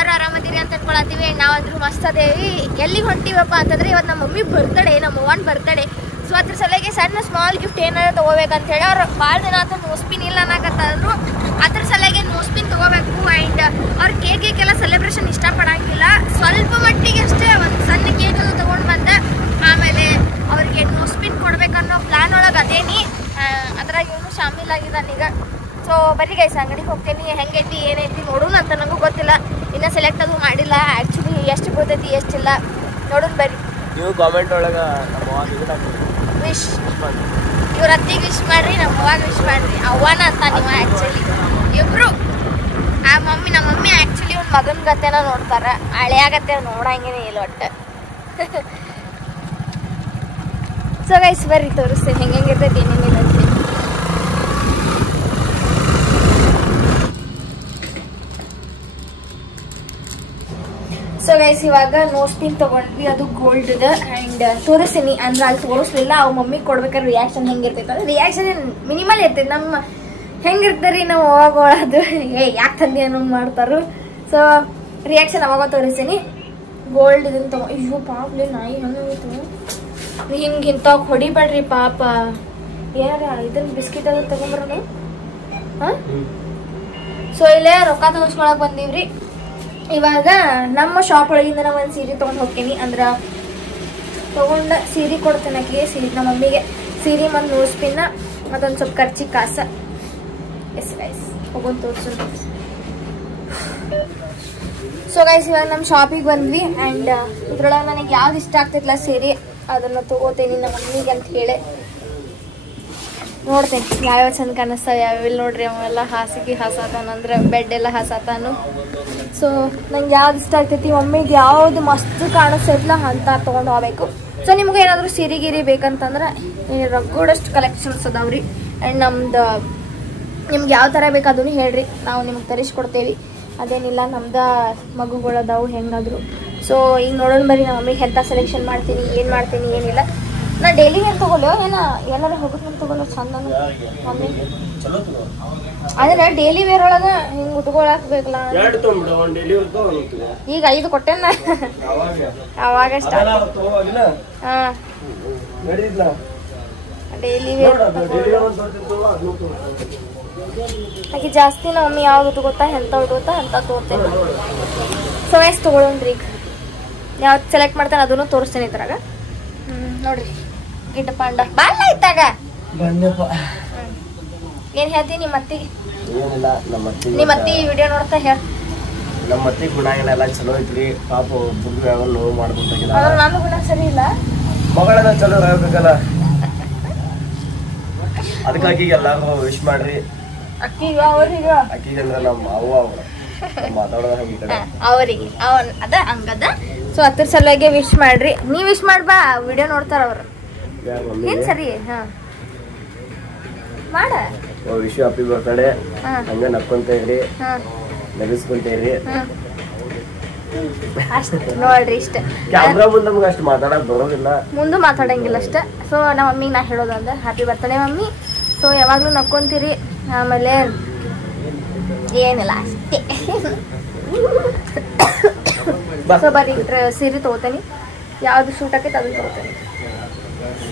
ಎಲ್ಲರೂ ಆರಾಮದಿರಿ ಅಂತ ಅನ್ಕೊಳತ್ತೀವಿ. ನಾವಂದ್ರೂ ಮಸ್ತ್ ಅದೇವಿ. ಎಲ್ಲಿಗೆ ಹೊಂಟಿವಪ್ಪ ಅಂತಂದ್ರೆ ಇವತ್ತು ನಮ್ಮ ಮಮ್ಮಿ ಬರ್ತಡೇ, ನಮ್ಮ ಅವ್ವನ ಬರ್ತಡೇ. ಸೊ ಅದ್ರ ಸಲುವಾಗಿ ಸಣ್ಣ ಸ್ಮಾಲ್ ಗಿಫ್ಟ್ ಏನಾದ್ರು ತೊಗೋಬೇಕಂತ ಹೇಳಿ ಅವ್ರು ಭಾಳ ದಿನ ಆತ ನೋಸ್ಪಿನ್ ಇಲ್ಲ ಅನ್ನಕತ್ತಾದ್ರು. ಅದ್ರ ಸಲುವಾಗಿ ನೋಸ್ಪಿನ್ ತೊಗೋಬೇಕು. ಆ್ಯಂಡ್ ಅವ್ರ ಕೇಕೆಲ್ಲ ಸೆಲೆಬ್ರೇಷನ್ ಇಷ್ಟಪಡಂಗಿಲ್ಲ, ಸ್ವಲ್ಪ ಮಟ್ಟಿಗೆ ಅಷ್ಟೇ ಒಂದು ಸಣ್ಣ ಕೇಕ್ ಅದು ತೊಗೊಂಡು ಬಂದೆ. ಆಮೇಲೆ ಅವ್ರಿಗೆ ನೋಸ್ಪಿನ್ ಕೊಡ್ಬೇಕನ್ನೋ ಪ್ಲ್ಯಾನ್ ಒಳಗೆ ಅದೇನಿ. ಅದ್ರಾಗ ಇವನು ಶಾಮೀಲಾಗಿದ್ದಾನೀಗ. ಸೊ ಬರೀ ಗೈಸ್ ಅಂಗಡಿಗೆ ಹೋಗ್ತೀನಿ, ಹೆಂಗೈತಿ ಏನೈತಿ ನೋಡೋಣ ಅಂತ. ನನಗೂ ಗೊತ್ತಿಲ್ಲ, ಇನ್ನೂ ಸೆಲೆಕ್ಟ್ ಅದು ಮಾಡಿಲ್ಲ ಆ್ಯಕ್ಚುಲಿ. ಎಷ್ಟು ಗೊತ್ತೈತಿ ಎಷ್ಟಿಲ್ಲ ನೋಡೋಣ ಬರ್ರಿ. ನೀವು ಕಾಮೆಂಟ್ ಒಳಗೆ ವಿಶ್ ಇವ್ರ ಅತ್ತಿಗೆ ವಿಶ್ ಮಾಡ್ರಿ, ನಮ್ಮ ಅವ್ವಾಗ ವಿಶ್ ಮಾಡ್ರಿ. ಅವ್ವನ ಅಂತ ನೀವು ಆ್ಯಕ್ಚುಲಿ ಇಬ್ರು. ನಮ್ಮ ಮಮ್ಮಿ ಆ್ಯಕ್ಚುಲಿ ಒಂದು ಮಗನ ಗತೆನ ನೋಡ್ತಾರೆ, ಹಳೆಯಾಗತ್ತೆ ನೋಡಂಗೇನೆ ಇಲ್ಲ ಒಟ್ಟು. ಸೊ ಗೈಸ್ ಬರ್ರಿ ತೋರಿಸ್ತೀನಿ ಹೆಂಗಿರ್ತೈತಿ ಏನೇನಿಲ್ಲ ಅಂತ. ಸೊ ಗೈಸ್ ಇವಾಗ ನೋಸ್ಪಿನ್ ತೊಗೊಂಡ್ವಿ, ಅದು ಗೋಲ್ಡ್ದ. ಆ್ಯಂಡ್ ತೋರಿಸ್ತೀನಿ ಅಂದ್ರೆ ಅಲ್ಲಿ ತೋರಿಸ್ಲಿಲ್ಲ. ಅವು ಮಮ್ಮಿಗೆ ಕೊಡ್ಬೇಕಾದ್ರೆ ರಿಯಾಕ್ಷನ್ ಹೆಂಗಿರ್ತೈತೆ ಅಂದ್ರೆ ರಿಯಾಕ್ಷನ್ ಮಿನಿಮಲ್ ಇರ್ತೈತೆ. ನಮ್ಮ ಹೆಂಗಿರ್ತಾರಿ ನಾವು ಅವಾಗೋಳದು ಯಾಕೆ ತಂದೆ ಅನ್ನೋ ಮಾಡ್ತಾರು. ಸೊ ರಿಯಾಕ್ಷನ್ ಅವಾಗ ತೋರಿಸ್ತೀನಿ. ಗೋಲ್ಡ್ ಇದನ್ನು ತಗೋ. ಅಯ್ಯೋ ಪಾಪ್ಲೆ ನಾಯಿ ಹಂಗಾಗಿತ್ತು. ಹಿಂಗೆ ಇಂಥವು ಹೊಡಿಬೇಡ್ರಿ ಪಾಪ. ಏನಾರ ಇದನ್ನು ಬಿಸ್ಕಿಟ್ ಅದು ತಗೊಂಬರೋದು. ಹಾಂ ಸೊ ಇಲ್ಲೇ ರೊಕ್ಕ ತಗೋಸ್ಕೊಳಕ್ಕೆ ಬಂದೀವ್ರಿ. ಇವಾಗ ನಮ್ಮ ಶಾಪ್ ಒಳಗಿಂದ ನಾನು ಒಂದು ಸೀರೆ ತೊಗೊಂಡು ಹೋಗ್ತೀನಿ. ಅಂದ್ರೆ ತೊಗೊಂಡು ಸೀರೆ ಕೊಡ್ತೀನಿ ಆಕೆಗೆ, ನಮ್ಮ ಮಮ್ಮಿಗೆ ಸೀರೆ ಮತ್ತು ನೋಸ್ಪಿನ್ನ ಮತ್ತೊಂದು ಸ್ವಲ್ಪ ಖರ್ಚಿ ಕಾಸ. ಎಸ್ ಗೈಸ್ ಹೋಗೊಂಡು ತೋರಿಸು. ಸೊ ಗೈಸ್ ಇವಾಗ ನಮ್ಮ ಶಾಪಿಗೆ ಬಂದ್ವಿ. ಆ್ಯಂಡ್ ಇದ್ರೊಳಗೆ ನನಗೆ ಯಾವ್ದು ಇಷ್ಟ ಆಗ್ತೈತಿಲ್ಲ ಸೀರೆ ಅದನ್ನು ತೊಗೋತೀನಿ ನಮ್ಮ ಮಮ್ಮಿಗೆ ಅಂತ ಹೇಳಿ ನೋಡ್ತೇನೆ ಯಾವ್ಯಾವ ಚಂದ ಕಾಣಿಸ್ತಾವೆ ಯಾವ್ಯಾವ ನೋಡ್ರಿ. ಅವೆಲ್ಲ ಹಾಸಿಗೆ ಹಾಸಾತಾನಂದ್ರೆ ಬೆಡ್ ಎಲ್ಲ ಹಾಸಾತಾನು. ಸೊ ನಂಗೆ ಯಾವ್ದು ಇಷ್ಟ ಆಗ್ತೈತಿ, ಮಮ್ಮಿಗೆ ಯಾವ್ದು ಮಸ್ತ್ ಕಾಣಿಸ್ತೈತಿಲ್ಲ ಅಂತ ತೊಗೊಂಡು ಹೋಗ್ಬೇಕು. ಸೊ ನಿಮ್ಗೆ ಏನಾದರೂ ಸೀರೆ ಗೀರೆ ಬೇಕಂತಂದ್ರೆ ರಗ್ಗೋಡಷ್ಟು ಕಲೆಕ್ಷನ್ಸ್ ಅದಾವ್ರಿ. ಆ್ಯಂಡ್ ನಮ್ದು ನಿಮ್ಗೆ ಯಾವ ಥರ ಬೇಕು ಅದನ್ನು ಹೇಳ್ರಿ, ನಾವು ನಿಮ್ಗೆ ತರಿಸ್ಕೊಡ್ತೇವೆ. ಅದೇನಿಲ್ಲ, ನಮ್ದು ಮಗುಗಳದಾವು ಹೆಂಗಾದ್ರು. ಸೊ ಈಗ ನೋಡೋಣ ಬರ್ರಿ ನಮ್ಮ ಮಮ್ಮಿಗೆ ಎಂಥ ಸೆಲೆಕ್ಷನ್ ಮಾಡ್ತೀನಿ, ಏನು ಮಾಡ್ತೀನಿ ಏನಿಲ್ಲ. ನಾ ಡೈಲಿ ಏನು ತೊಗೊಳ್ಳೋ ಏನಾರು ಹೋಗೋದು ನಾನು ತೊಗೊಳ್ಳೋ ಚಂದ ಮಮ್ಮಿ. ಅಂದ್ರೆ ಡೈಲಿ ವೇರ್ ಒಳಗೆ ಹಿಂಗೆ ಉಟ್ಕೊಳಕ್ ಬೇಕಲ್ಲ. ಈಗ 5 ಕೊಟ್ಟೆನ ಅವಾಗ ಹಾಂ ಡೈಲಿ ವೇರ್ ಹಾಗೆ ಜಾಸ್ತಿ ನಮ್ಮ ಮಮ್ಮಿ ಯಾವ್ದು ತಗೋತಾ ಎಂಥವು ತಗೋತಾ ಅಂತ ತಗೋತೇನೆ. ಸೊ ಎಷ್ಟು ತೊಗೊಳೋಣ್ರಿ ಈಗ ಯಾವ್ದು ಸೆಲೆಕ್ಟ್ ಮಾಡ್ತಾನೆ ಅದನ್ನು ತೋರಿಸ್ತೇನೆ ಇದ್ರಾಗ. ನೋಡ್ರಿ ಗಿಡ್ಡ ಪಾಂಡ ಬಾಳ ಇತ್ತಾಗ ಏನ್ ಹೇಳ್ತೀನಿ ನಿಮ್ಮ ಅತ್ತಿಗೆ? ನಿಮ್ಮ ಅತ್ತಿ ವಿಡಿಯೋ ನೋಡ್ತಾ ಹೇಳ. ನಮ್ಮ ಅತ್ತಿ ಗುಣ ಎಲ್ಲ ಚಲೋ ಐತ್ರಿ. ಪಾಪ ಬುಗ್ಗಿ ಯಾವ ನೋವು ಮಾಡ್ಕೊಂತಾಗಿಲ್ಲ. ಅದ್ರ ನನ್ನ ಗುಣ ಸರಿ ಇಲ್ಲ. ಮಗಳನ್ನ ಚಲೋ ಹೇಳ್ಬೇಕಲ್ಲ, ಅದಕ್ಕಾಗಿ ಎಲ್ಲಾರು ವಿಶ್ ಮಾಡ್ರಿ. ಅಕ್ಕಿಗ ಅವ್ರಿಗೆ ಅಕ್ಕಿಗೆ ಅಂದ್ರೆ ನಮ್ಮ ಅವ್ವ ಅವರು ಮಾತಾಡೋದ ಹಂಗೆ ಅವರಿಗೆ ಅದ ಹಂಗದ. ಸೊ ಅದ್ರ ಸಲುವಾಗಿ ವಿಶ್ ಮಾಡ್ರಿ. ನೀವ್ ವಿಶ್ ಮಾಡ್ಬಾ, ವಿಡಿಯೋ ನೋಡ್ತಾರ ಅವ್ರು. ಏನ್ ಸರಿ ಹಾ ಮಾಡ. Wish happy birthday. ಹಂಗ ನಕ್ಕೊಂತ ಇರ್ರಿ, ನಗಿಸ್ಕೊಂತ ಇರ್ರಿ ಅಷ್ಟ ನೋಡ್ರಿ. ಇಷ್ಟ ಕ್ಯಾಮ್ರಾ ಮುಂದೆ ನಮ್ಗೆ ಅಷ್ಟು ಮಾತಾಡಕ್ ಬರೋದಿಲ್ಲ, ಮುಂದೆ ಮಾತಾಡಂಗಿಲ್ಲ ಅಷ್ಟ. ಸೊ ನಮ್ಮ ಮಮ್ಮಿಗೆ ನಾ ಹೇಳೋದು ಅಂದ್ರೆ ಹ್ಯಾಪಿ ಬರ್ತಡೇ ಮಮ್ಮಿ. ಸೊ ಯಾವಾಗ್ಲೂ ನಕ್ಕೊಂತೀರಿ. ಆಮೇಲೆ ಏನಿಲ್ಲ ಅಷ್ಟೇ. ಸೊ ಬರೀ ಸೀರೆ ತೊಗೋತೀನಿ, ಯಾವ್ದು ಸೂಟ್ ಆಕೈತೆ ಅದನ್ನ ತೊಗೋತೀನಿ.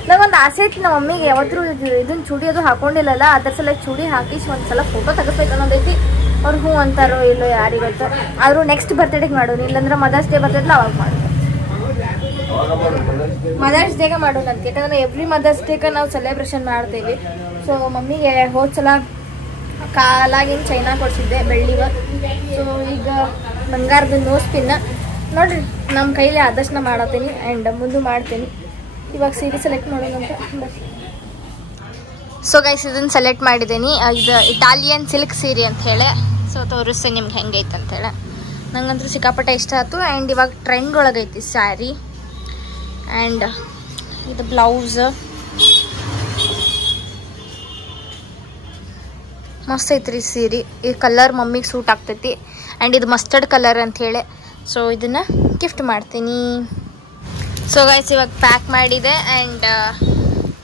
ನಂಗೊಂದು ಆಸೆ ಐತಿ ನಮ್ಮ ಮಮ್ಮಿಗೆ ಯಾವತ್ತೂ ಇದನ್ನ ಚೂಡಿ ಅದು ಹಾಕೊಂಡಿಲ್ಲಲ್ಲ, ಅದ್ರ ಸಲ ಚೂಡಿ ಹಾಕಿಸಿ ಒಂದ್ಸಲ ಫೋಟೋ ತೆಗಿಸ್ಬೇಕು ಅನ್ನೋದೈತಿ. ಅವ್ರು ಹ್ಞೂ ಅಂತಾರೋ ಇಲ್ಲೋ ಯಾರಿಗೊತ್ತು. ಆದರೂ ನೆಕ್ಸ್ಟ್ ಬರ್ತಡೇಗೆ ಮಾಡೋಣ, ಇಲ್ಲಾಂದ್ರೆ ಮದರ್ಸ್ ಡೇ ಬರ್ತೈತಲ್ಲ ಅವಾಗ ಮಾಡೋಣ. ಮದರ್ಸ್ ಡೇಗೆ ಮಾಡೋಣ ಅಂತ, ಯಾಕಂದ್ರೆ ಎವ್ರಿ ಮದರ್ಸ್ ಡೇಗೆ ನಾವು ಸೆಲೆಬ್ರೇಷನ್ ಮಾಡ್ತೀವಿ. ಸೊ ಮಮ್ಮಿಗೆ ಹೋದ ಸಲ ಕಾಲಾಗಿನ ಚೈನಾ ಕೊಡ್ಸಿದ್ದೆ ಬೆಳ್ಳಿವ. ಸೊ ಈಗ ಬಂಗಾರದ ನೋಸ್ಪಿನ್ನ ನೋಡ್ರಿ ನಮ್ಮ ಕೈಲಿ ಆದಷ್ಟು ಮಾಡತ್ತೀನಿ. ಆ್ಯಂಡ್ ಮುಂದೆ ಮಾಡ್ತೀನಿ. ಇವಾಗ ಸೀರೆ ಸೆಲೆಕ್ಟ್ ಮಾಡೋಣ ಅಂತ ಬರ್ರಿ. ಸೊ ಗೈಸ್ ಇದನ್ನು ಸೆಲೆಕ್ಟ್ ಮಾಡಿದ್ದೀನಿ. ಇದು ಇಟಾಲಿಯನ್ ಸಿಲ್ಕ್ ಸೀರೆ ಅಂತ ಹೇಳಿ. ಸೊ ತೋರಿಸ್ತೇನೆ ನಿಮ್ಗೆ ಹೆಂಗೈತೆ ಅಂತೇಳಿ. ನಂಗಂತೂ ಸಿಕ್ಕಾಪಟ್ಟೆ ಇಷ್ಟ ಆಯ್ತು. ಆ್ಯಂಡ್ ಇವಾಗ ಟ್ರೆಂಡ್ ಒಳಗೈತಿ ಸ್ಯಾರಿ. ಆ್ಯಂಡ್ ಇದು ಬ್ಲೌಸ್ ಮಸ್ತ್ ಐತ್ರಿ ಸೀರೆ. ಈ ಕಲರ್ ಮಮ್ಮಿಗೆ ಸೂಟ್ ಆಗ್ತೈತಿ. ಆ್ಯಂಡ್ ಇದು ಮಸ್ಟರ್ಡ್ ಕಲರ್ ಅಂತ ಹೇಳಿ. ಸೊ ಇದನ್ನು ಗಿಫ್ಟ್ ಮಾಡ್ತೀನಿ. ಸೊ ಗೈಸ್ ಇವಾಗ ಪ್ಯಾಕ್ ಮಾಡಿದೆ. ಆ್ಯಂಡ್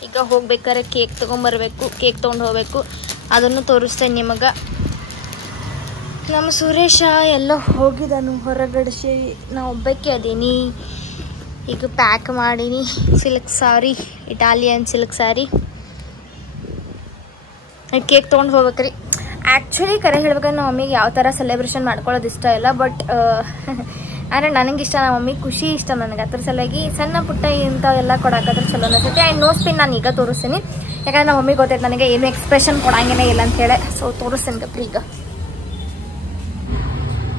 ಈಗ ಹೋಗ್ಬೇಕಾದ್ರೆ ಕೇಕ್ ತೊಗೊಂಬರ್ಬೇಕು, ಕೇಕ್ ತೊಗೊಂಡು ಹೋಗ್ಬೇಕು. ಅದನ್ನು ತೋರಿಸ್ತೇನೆ ನಿಮಗೆ. ನಮ್ಮ ಸುರೇಶ ಎಲ್ಲ ಹೋಗಿದ್ದಾನು ಹೊರಗಡಿಸಿ. ನಾ ಒಬ್ಬಕ್ಕೆ ಅದೀನಿ. ಈಗ ಪ್ಯಾಕ್ ಮಾಡೀನಿ ಸಿಲ್ಕ್ ಸಾರಿ, ಇಟಾಲಿಯನ್ ಸಿಲ್ಕ್ ಸಾರಿ. ಕೇಕ್ ತೊಗೊಂಡು ಹೋಗ್ಬೇಕ್ರಿ. ಆ್ಯಕ್ಚುಲಿ ಕರೆ ಹೇಳ್ಬೇಕಂದ್ರೆ ನಮ್ಮ ಮಮ್ಮಿಗೆ ಯಾವ ಥರ ಸೆಲೆಬ್ರೇಷನ್ ಮಾಡ್ಕೊಳ್ಳೋದು ಇಷ್ಟ ಇಲ್ಲ. ಬಟ್ ಅಂದರೆ ನನಗಿಷ್ಟ, ನಮ್ಮ ಮಮ್ಮಿಗೆ ಖುಷಿ ಇಷ್ಟ ನನಗೆ. ಅದ್ರ ಸಲುವಾಗಿ ಸಣ್ಣ ಪುಟ್ಟ ಇಂಥವೆಲ್ಲ ಕೊಡೋಕ್ಕಾದ್ರೆ ಚಲೋ ಅನಿಸುತ್ತೆ. ಆ್ಯಂಡ್ ನೋಸ್ ಪಿನ್ ನಾನು ಈಗ ತೋರಿಸ್ತೀನಿ, ಯಾಕಂದ್ರೆ ನಮ್ಮ ಮಮ್ಮಿಗೆ ಗೊತ್ತೈತೆ ನನಗೆ ಏನು ಎಕ್ಸ್ಪ್ರೆಷನ್ ಕೊಡಂಗೇನೆ ಇಲ್ಲ ಅಂತೇಳಿ. ಸೊ ತೋರಿಸ್ತೀನಿ ಗಪ್ರಿ. ಈಗ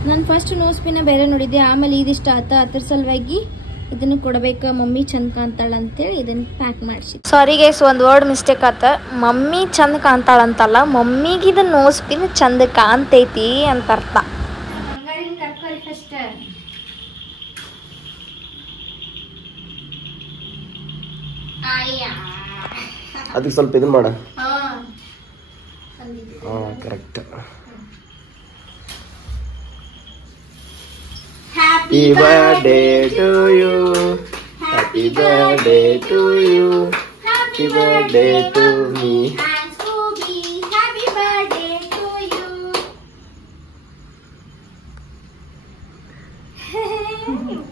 ನಾನು ಫಸ್ಟ್ ನೋಸ್ ಪಿನ್ನ ಬೇರೆ ನೋಡಿದ್ದೆ, ಆಮೇಲೆ ಇದಿಷ್ಟ ಆತ. ಅದ್ರ ಸಲುವಾಗಿ ಇದನ್ನು ಕೊಡಬೇಕು, ಮಮ್ಮಿ ಚಂದ ಕಾಣ್ತಾಳ ಅಂತೇಳಿ ಇದನ್ನು ಪ್ಯಾಕ್ ಮಾಡಿಸಿ. ಸಾರಿ ಗೈಸ್, ಒಂದು ವರ್ಡ್ ಮಿಸ್ಟೇಕ್ ಆತ. ಮಮ್ಮಿ ಚಂದ ಕಾಣ್ತಾಳಂತಲ್ಲ, ಮಮ್ಮಿಗೆ ಇದು ನೋಸ್ ಪಿನ್ ಚಂದ ಕಾಣ್ತೈತಿ ಅಂತ ಅರ್ಥ. ಅದಕ್ಕೆ ಸ್ವಲ್ಪ ಇದನ್ನ ಮಾಡ. Correct. Happy birthday to you. Happy birthday to you. Happy birthday to me. And Scooby, happy birthday to you.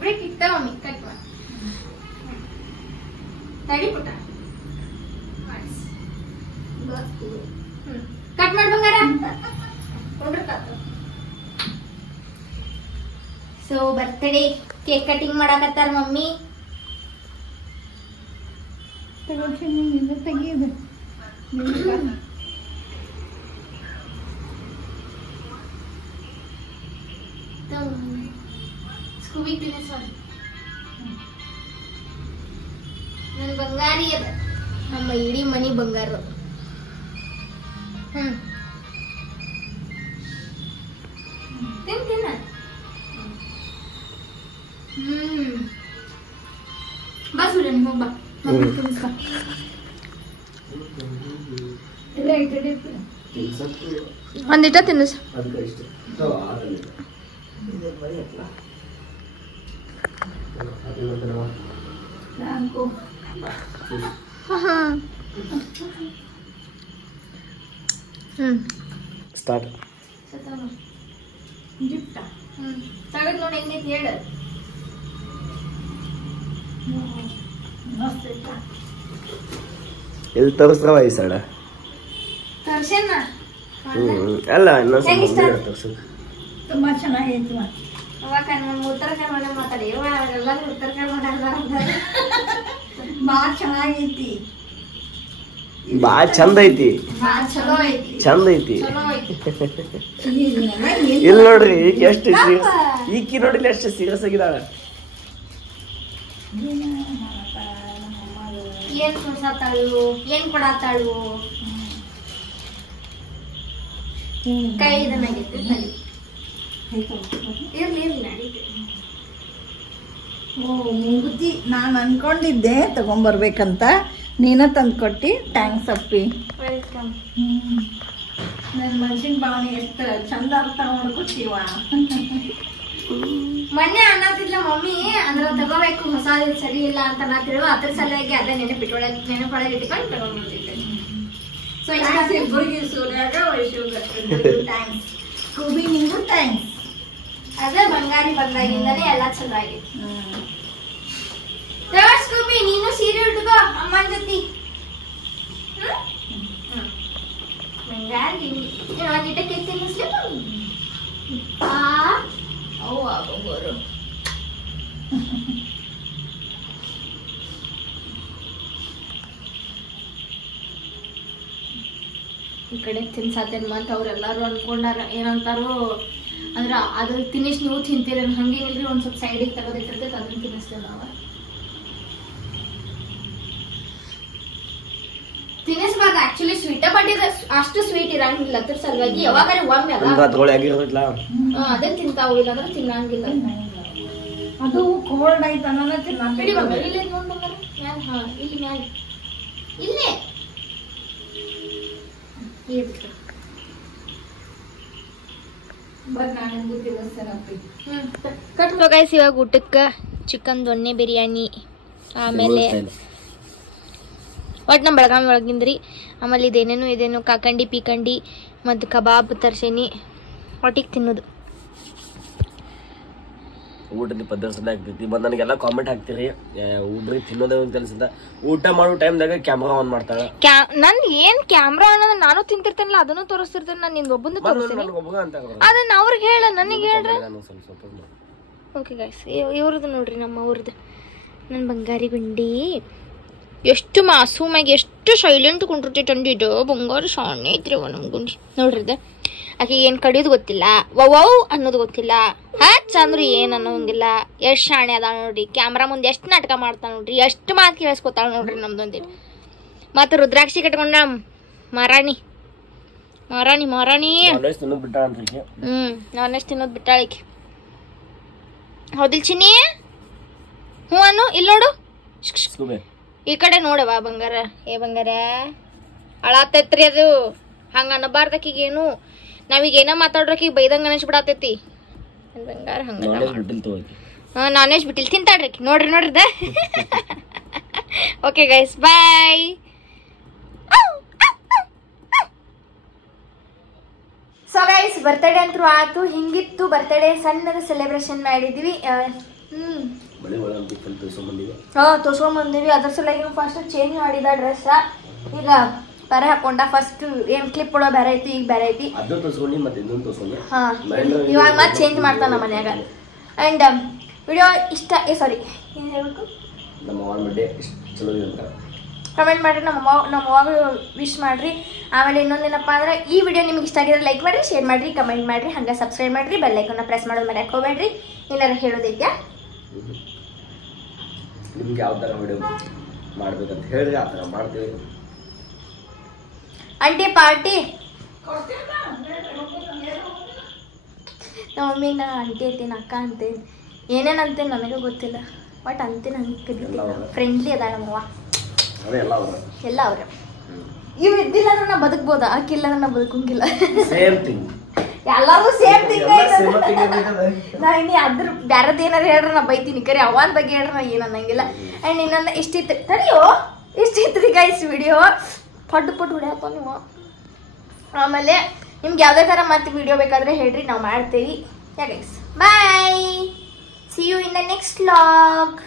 Break it down, cut one. Tadi puta. Nice. Cut ಮಾಡು ಬಂಗಾರ. ಕೊಂಡ್ರ cut. So birthday cake cutting ಮಾಡಕತ್ತಾರ mummy. Scooby ತಿನ್ನಿಸ ನನ್ನ ಬಂಗಾರಿ ಅದ, ನಮ್ಮ ಇಡೀ ಮನಿ ಬಂಗಾರ. ತಿನ್ನ ಬಸ್ ಬಿಡ ನೀವು ಬಾ. ಒಂದಿಟ ತಿನ್ನಿಸ್. ಸ್ಟಾರ್ಟ್. ತಗದ್ ನೋಡಿ ಹೆಂಗೈತಿ ಹೇಳ. ಎಲ್ಲಿ ತೋರಿಸ್ರವ ಈ ಸೈಡ? ಅಲ್ಲ ತುಂಬಾ ಚೆನ್ನಾಗಿತ್ತು. ಉತ್ತರ ಕನ್ನಡ ಮಾತಾಡಿ, ಎಲ್ಲರೂ ಉತ್ತರ ಕನ್ನಡ ಬಾಳ ಚೆನ್ನಾಗೈತಿ, ಬಾಳ ಚಂದ ಐತಿ, ಚಂದ ಐತಿ. ಇಲ್ಲಿ ನೋಡ್ರಿ ಈಗ ಎಷ್ಟು ಈಕಿ ನೋಡಿಲ್ಲ ಎಷ್ಟು ಸೀರಿಯಸ್ ಆಗಿದಾಳ. ಏನ್ ಕೊಡ್ಸತ್ತಾಳು, ಏನ್ ಕೊಡತ್ತಾಳು, ಕೈ ಇದನ್ನಾಗಿತ್ತು. ಇರ್ಲಿ ಇರ್ಲಿ ನಡೀತಿ. ಓ ಮುಗುತಿ, ನಾನು ಅನ್ಕೊಂಡಿದ್ದೆ ತಗೊಂಬರ್ಬೇಕಂತ, ನೀನ ತಂದ್ಕೊಟ್ಟಿ. ಥ್ಯಾಂಕ್ಸ್ ಅಪ್ಪಿ. ವೆಲ್ಕಮ್. ನನ್ನ ಮನ್ಸಿನ ಭಾವನೆ ಎಷ್ಟು ಚಂದ ಅರ್ಥ ಮಾಡ್ಕೊತೀವ. ಮೊನ್ನೆ ಅನ್ನತ್ತಿದ್ಲ ಮಮ್ಮಿ, ಅಂದ್ರ ತಗೋಬೇಕು ಹೊಸ ಸರಿ ಇಲ್ಲ ಅಂತ ಅನ್ನತ್ತಿರು. ಅದ್ರ ಸಲುವಾಗಿ ಅದೇ ನೆನಪಿಟ್ಟೊಳಗೆ ಇಟ್ಕೊಂಡು ತಗೊಂಡ್ಬಂದಿದ್ದೆ. ಸೊ ಇಬ್ಬರಿಗೆ ಸೂರ್ಯಾಗ ಥ್ಯಾಂಕ್ಸ್. ಸ್ಕೂಬಿ ನಿಂಗೂ ಥ್ಯಾಂಕ್ಸ್. ಅದೇ ಬಂಗಾರಿ ಬಂದಾಗಿಂದಾನೆ ಎಲ್ಲ ಚಲೋ ಆಗಿತ್ತು. ಸ್ಕೂಬಿ ನೀನು ಸೀರೆ ಉಟ್ಕೋ ಅಮ್ಮನ ಜೊತೆ. ಬಂಗಾರಿ ಒಂದಿಟ ಕೇಕ್ ತಿನ್ನಿಸ್ಲಿ ಬಂಗೋರು. ಈ ಕಡೆ ತಿನ್ಸಾತೇನ್ ಮತ್ ಅವ್ರೆಲ್ಲಾರು ಅನ್ಕೊಂಡಾರ ಏನಂತಾರು ಅಂದ್ರ ಅದು ತಿನ್ನಿಸ್ ನೀವು ತಿಂತೀರ ಹಂಗೇನಿಲ್ರಿ, ಒಂದ್ ಸ್ವಲ್ಪ ಸೈಡಿಗೆ ತಗೋದಿಟ್ಟಿರ್ತೈತೆ ಅದನ್ನ ತಿನ್ನಿಸ್ತೇವೆ ನಾವು. ತಿನ್ನಿಸ್ಬಾರ್ದು ಆಕ್ಚುಲಿ ಸ್ವೀಟ್, ಬಟ್ ಇದು ಅಷ್ಟು ಸ್ವೀಟ್ ಇರಂಗಿಲ್ಲ. ಅದ್ರ ಸಲುವಾಗಿ ಯಾವಾಗಾರ ಒಮ್ಮೆ ಅದೇ ತಿಂತಾವು, ಇಲ್ಲಾಂದ್ರೆ ತಿನ್ನಂಗಿಲ್ಲ. ಅದು ಕೋಲ್ಡ್ ಆಯ್ತು ಅನ್ನೋಣ ತಿನ್ನ. ಇಲ್ಲಿ ನೋಡ್ಬಾರ ಹಾ ಇಲ್ಲಿ ಮ್ಯಾಲ ಇಲ್ಲೇ ಗೈಸ್ ಇವಾಗ ಊಟಕ್ಕೆ ಚಿಕನ್ ದೊಣ್ಣೆ ಬಿರಿಯಾನಿ, ಆಮೇಲೆ ಒಟ್ಟು ನಮ್ಮ ಬೆಳಗಾವಿ ಒಳಗಿಂದ್ರಿ. ಆಮೇಲೆ ಇದೇನೇನು ಕಾಕಂಡಿ ಪೀಕಂಡಿ ಮತ್ತು ಕಬಾಬ್ ತರ್ಸೇನಿ. ಹೊಟ್ಟಿಗೆ ತಿನ್ನೋದು. ಊಟದ ಪದ್ಧತಿ ಆಗ್ತೈತಿ. ಬಂದು ನನಗೆಲ್ಲ ಕಾಮೆಂಟ್ ಹಾಕ್ತೀರಿ ಒಬ್ರಿಗೆ ತಿನ್ನೋದೇ ಒಂದು ಕೆಲಸದ ಊಟ ಮಾಡೋ ಟೈಮ್ದಾಗ ಕ್ಯಾಮ್ರಾ ಆನ್ ಮಾಡ್ತಾಳೆ. ನನ್ ಏನ್ ಕ್ಯಾಮ್ರಾ ಅನ್ನೋದು ನಾನು ತಿಂತಿರ್ತೇನಲ್ಲ ಅದನ್ನು ತೋರಿಸ್ತಿರ್ತೇನೆ. ನಾನು ನಿಂದ ಒಬ್ಬಂದು ತೋರಿಸ್ತೀನಿ. ಅದನ್ನ ಅವ್ರಿಗೆ ಹೇಳ, ನನಗೆ ಹೇಳ್ರಿ. ಓಕೆ ಗೈಸ್, ಇವ್ರದ್ದು ನೋಡ್ರಿ, ನಮ್ಮ ಅವ್ರದ್ದು. ನನ್ನ ಬಂಗಾರಿ ಗುಂಡಿ ಎಷ್ಟು ಮಾಸೂಮಾಗಿ ಎಷ್ಟು ಸೈಲೆಂಟ್ ಕುಂಡಿರ್ತೈತೆ ಅಂದಿದ್ದು. ಬಂಗಾರ ಸಣ್ಣ ಐತ್ರಿ ಅವ ನಮ್ಮ ಗುಂಡಿ ನೋಡ್ರಿದ. ಆಕೆ ಏನು ಕಡಿಯೋದು ಗೊತ್ತಿಲ್ಲ, ವವ್ ಅನ್ನೋದು ಗೊತ್ತಿಲ್ಲ, ಹಚ್ಚ ಅಂದ್ರು ಏನು ಅನ್ನೋಂಗಿಲ್ಲ. ಎಷ್ಟು ಶಾಣೆ ಅದ ನೋಡ್ರಿ. ಕ್ಯಾಮ್ರಾ ಮುಂದೆ ಎಷ್ಟು ನಾಟಕ ಮಾಡ್ತಾಳ ನೋಡ್ರಿ, ಎಷ್ಟು ಮಾತು ಕೇಳಿಸ್ಕೊತಾಳ ನೋಡ್ರಿ ನಮ್ದೊಂದಿಟ್ಟು. ಮತ್ತು ರುದ್ರಾಕ್ಷಿ ಕಟ್ಕೊಂಡ ಮಾರಾಣಿ ಮಾರಾಣಿ ಮಾರಾಣಿ. ನಾನ್ ಎಷ್ಟು ತಿನ್ನೋದು ಬಿಟ್ಟಾಳಿಕೆ. ಹೌದಿಲ್ ಚಿನ್ನಿ? ಹ್ಞೂ ಅನ್ನು. ಇಲ್ಲಿ ನೋಡು, ಈ ಕಡೆ ನೋಡವ ಬಂಗಾರ. ಏ ಬಂಗಾರ ಅಳಾತೈತ್ರಿ ಅದು. ಹಂಗ ಅನ್ನಬಾರ್ದಕ್ಕೀಗೇನು. ನಾವೀಗ ಏನೋ ಮಾತಾಡ್ರಕೀಗ ಬೈದಂಗ ಅನಿಸ್ಬಿಡತೈತಿ. ಬಂಗಾರ ಹಂಗ ನಾನ್ ವೆಜ್ ಬಿಟ್ಟಿಲ್ ತಿಂತಾಡ್ರಿ ನೋಡ್ರಿ ನೋಡ್ರಿದ. ಓಕೆ ಗೈಸ್, ಬಾಯ್. ಸೊ ಗೈಸ್, ಬರ್ತಡೇ ಅಂತೂ ಆಯ್ತು. ಹಿಂಗಿತ್ತು ಬರ್ತಡೇ, ಸಣ್ಣದ ಸೆಲೆಬ್ರೇಷನ್ ಮಾಡಿದ್ವಿ. ತೋರ್ಸ್ಕೊಂಡ್ ಅದ್ರ ಸಲುವಾಗಿ ಫಸ್ಟ್ ಚೇಂಜ್ ಮಾಡಿದ ಡ್ರೆಸ್. ಈಗ ಬೇರೆ ಹಾಕೊಂಡ. ಫಸ್ಟ್ ಏನ್ ಕ್ಲಿಪ್ ಒಳಗ ಬೇರೆ ಐತಿ, ಈಗ ಬೇರೆ ಐತಿ. ಇವಾಗ ಮತ್ತೆ ಚೇಂಜ್ ಮಾಡ್ತಾನ ಮನ್ಯಾಗ. ಅಂಡ್ ವಿಡಿಯೋ ಇಷ್ಟ, ಸಾರಿ ಏನ್ ಹೇಳ್ಬೇಕು, ಕಮೆಂಟ್ ಮಾಡ್ರಿ, ನಮ್ಮ ಅವಾಗ ವಿಶ್ ಮಾಡ್ರಿ. ಆಮೇಲೆ ಇನ್ನೊಂದೇನಪ್ಪ ಅಂದ್ರೆ, ಈ ವಿಡಿಯೋ ನಿಮ್ಗೆ ಇಷ್ಟ ಆಗಿದ್ರೆ ಲೈಕ್ ಮಾಡ್ರಿ, ಶೇರ್ ಮಾಡ್ರಿ, ಕಮೆಂಟ್ ಮಾಡ್ರಿ, ಹಂಗೆ ಸಬ್ಸ್ಕ್ರೈಬ್ ಮಾಡ್ರಿ, ಬೆಲ್ ಐಕಾನ್ನ ಪ್ರೆಸ್ ಮಾಡೋದು ಮರ್ಯಾಕ್ ಹೋಗ್ಬೇಡ್ರಿ. ಏನಾರ ಹೇಳೋದೈತ್ಯಾ? ನಿಮ್ಗೆ ಯಾವ ಥರ ವಿಡಿಯೋ ಮಾಡ್ಬೇಕಂತ ಹೇಳಿದ್ರೆ ಆ ಥರ ಮಾಡ್ತೀವಿ. ಆಂಟಿ ಪಾರ್ಟಿ ನಮ್ಮ ಮಮ್ಮಿಗೆ ನಾ ಆಂಟಿ ಅಂತೀನಿ, ಅಕ್ಕ ಅಂತೀನಿ, ಏನೇನು ಅಂತೀನಿ ನನಗೂ ಗೊತ್ತಿಲ್ಲ. ಬಟ್ ಅಂತೀನಿ, ಹಂಗೆ ಫ್ರೆಂಡ್ಲಿ ಅದ ನಮ್ಮವ್ವ. ಎಲ್ಲ ಅವ್ರೆ. ಇವ್ ಇದ್ದಿಲ್ಲ ಅಂದ್ರೆ ನಾ ಬದುಕ್ಬೋದ, ಆಕಿಲ್ಲ ಅಂದ್ರೆ ನಾ ಬದುಕಂಗಿಲ್ಲ. ಎಲ್ಲರೂ ಸೇಮ್ ಥಿಂಗ್. ನಾ ಇನ್ನು ಅದ್ರ ಬ್ಯಾರದ್ ಏನಾರು ಹೇಳ್ರ ನಾ ಬೈತೀನಿ, ಕರೆ ಅವನ ಬಗ್ಗೆ ಹೇಳ್ರ ನಾ ಏನು ಅನ್ನಂಗಿಲ್ಲ. ಆ್ಯಂಡ್ ಇನ್ನೊಂದು ಇಷ್ಟಿತ್ತು ತಡಿಯೋ, ಇಷ್ಟಿತ್ತು ಗೈಸ್ ವಿಡಿಯೋ. ಪಡ್ಡು ಹೊಡ್ಯಾಪ ನೀವು. ಆಮೇಲೆ ನಿಮ್ಗೆ ಯಾವುದೇ ಥರ ಮತ್ತೆ ವಿಡಿಯೋ ಬೇಕಾದರೆ ಹೇಳ್ರಿ, ನಾವು ಮಾಡ್ತೀವಿ. Yeah guys, bye. See you in the next vlog.